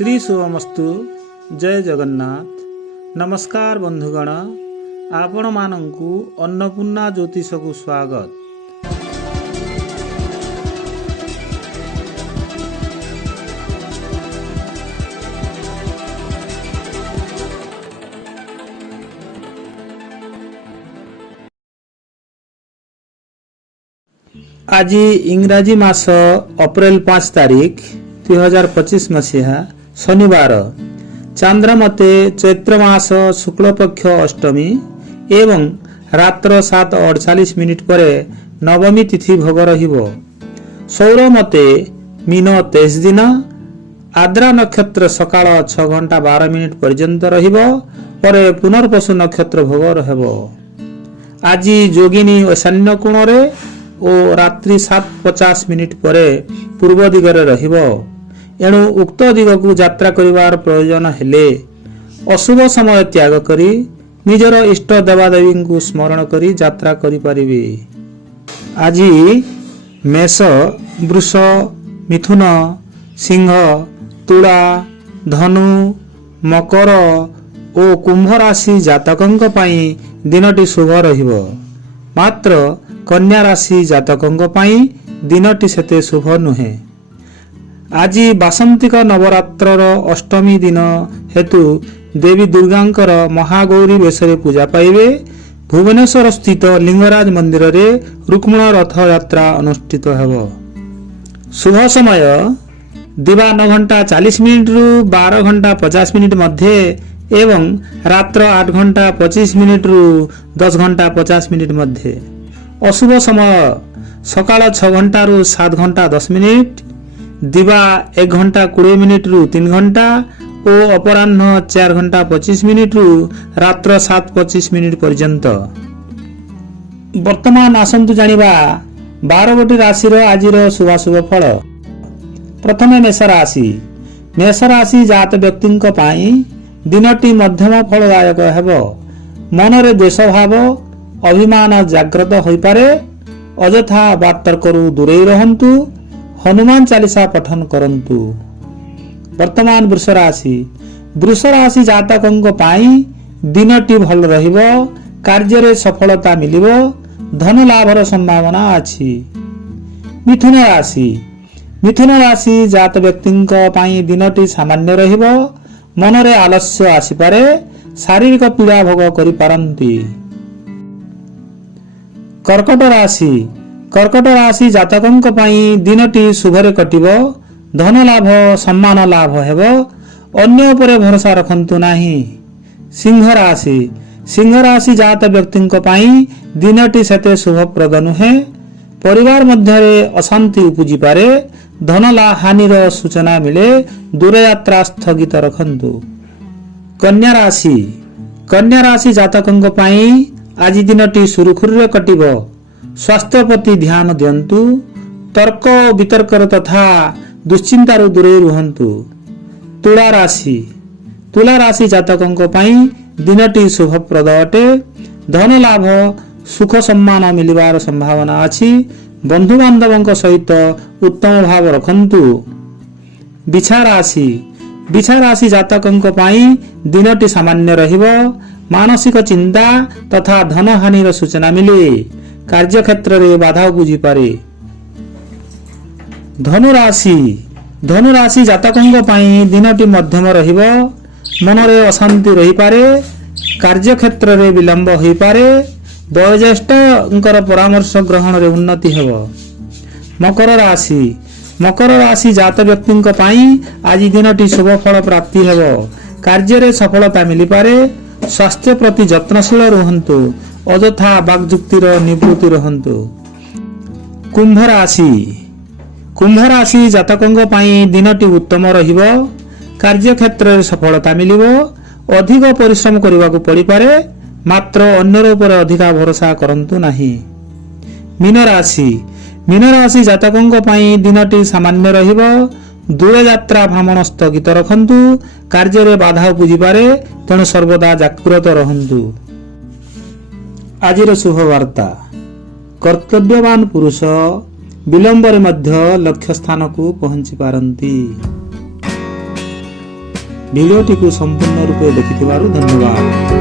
श्री शुभमस्तु। जय जगन्नाथ। नमस्कार बंधुगण, आपण मानंकु अन्नपूर्णा ज्योतिष को स्वागत। आज इंग्राजी मास अप्रैल 5 तारीख 2025 मसीहा शनिवार, चांद्रमते चैत्र मास शुक्ल पक्ष अष्टमी एवं रात्र 7:48 पर नवमी तिथि भोग रहिबो। सौर मते मीन 23 दिन, आद्रा नक्षत्र सकाळ 6 घंटा 12 मिनिट पर्यंत रहिबो पर पुनर्वसु नक्षत्र भोग रहबो। आज जोगिनी ईशान्य कोणरे और रात्रि 7:50 पर पूर्व दिगरे रहिबो। एणु उक्त दिग को यात्रा करिवार प्रयोजन हेले अशुभ समय त्याग करी निजर इष्ट देवादेवी को स्मरण करी यात्रा करि परिबे। आज मेष, वृष, मिथुन, सिंह, तुला, धनु, मकर और कुंभ राशि जातकंक पई दिनटी शुभ रहिबो। मात्र कन्या राशि जातकंक पई दिनटी सेते शुभ नुहे। आज बासंतिक नवरात्रर अष्टमी दिन हेतु देवी दुर्गांकर महागौरी बेशरे पूजा पाइबे। भुवनेश्वर स्थित लिंगराज मंदिर रे रुक्मण रथ यात्रा अनुष्ठित हेबो। शुभ समय दिवा 9 घंटा 40 मिनिट रु 12 घंटा 50 मिनिट मध्य एवं रात्र 8 घंटा 25 मिनिट रु 10 घंटा 50 मिनिट मध्य। अशुभ समय सकाळ 6 घंटा रु 7 घंटा 10 मिनिट, दिवा 1 घंटा 20 मिनिट रु 3 घंटा और अपराह्न 4 घंटा 25 मिनिट रु रात्र 7:25 मिनिट पर्यंत। वर्तमान आसंतु जानिबा 12 गोटी राशि आजिर शुभाशुभ फल। प्रथमे मेष राशि। मेष राशि जात व्यक्तिंक पाई दिनटी मध्यम फलदायक हेबो। मनरे द्वेष भाव अभिमान जाग्रत होई पारे। अजथा वार्तर्करू दूरेई रहंतु। हनुमान चालीसा पठन करंतु। वर्तमान वृष राशि। वृष राशि जातकंक पाई दिनटी भल रहिबो। कार्य रे सफलता मिलिबो। धन लाभर संभावना अछि। मिथुन राशि। मिथुन राशि जात व्यक्तिंक पाई दिनटी सामान्य रहिबो। मनरे आलस्य आसिपारे। शारीरिक पीड़ा भोग करि पारंती। कर्कट राशि। कर्कट राशि जातकंक पई दिनटी शुभरे कटिबो। धन लाभ सम्मान लाभ हेबो। अन्य उपरे भरोसा रखंतु नाही। सिंह राशि। सिंह राशि जात व्यक्तिंक पई दिनटी सेते शुभप्रद नुहे। परिवार मध्यरे अशांति उपजी पारे। धन हानिर सूचना मिले। दूर यात्रा स्थगित रखंतु। कन्या राशि। कन्या राशि जातकंक पई आज दिनटी सुरुखुरुरे कटिबो। स्वास्थ्य प्रति ध्यान दियंतु। तर्क वितर्क तथा दुश्चिंतारु दूरे रुहंतु। तुला राशि। तुला राशि जातकंक पई दिनटी शुभप्रद अटे। धन लाभ सुख सम्मान मिलिबार संभावना अछि। बंधु बांधवंक सहित उत्तम भाव रखंतु। बिछा राशि। बिछा राशि जातकंक पई दिनटी सामान्य रहिबो। मानसिक चिंता तथा धन हानिर सूचना मिले। कार्य क्षेत्र रे बाधा उपजी पारे। धनु राशि। धनु राशि जातकंक पई दिनटी मध्यम रहिबो। मनरे अशांति रही पारे। कार्य क्षेत्र रे विलंब होई पारे। वयोज्येष्ठंकर परामर्श ग्रहण रे उन्नति हेबो। मकर राशि। मकर राशि जात व्यक्तिंक पई आज दिनटी शुभ फल प्राप्ति हेबो। कार्य रे सफलता मिली पारे। स्वास्थ्य प्रति जत्नशील रहंतु। अजथा वाग्जुक्तिर निवृत्ति रहंतु। कुंभ राशि। कुंभ राशि जातकंक पई दिनटी उत्तम रहिबो। कार्य क्षेत्र रे सफलता मिलिबो। अधिक परिश्रम करबाकू पड़ी पारे। मात्र अन्यर ऊपर अधिका भरोसा करंतु नाही। मीन राशि। मीन राशि जातकंक पई दिनटी सामान्य रहिबो। दूर यात्रा भ्रमण स्थगित रखंतु। कार्य रे बाधा उपजी पारे। तेणु सर्वदा जागृत रहंतु। आजिर शुभ वार्ता। कर्तव्यवान पुरुष विलंबर मध्य लक्ष्य स्थान को पहुंची पारंती। ଭିଡ଼ିଓଟିକୁ ସମ୍ପୂର୍ଣ୍ଣ ରୂପେ ଦେଖିଥିବାରୁ ଧନ୍ୟବାଦ।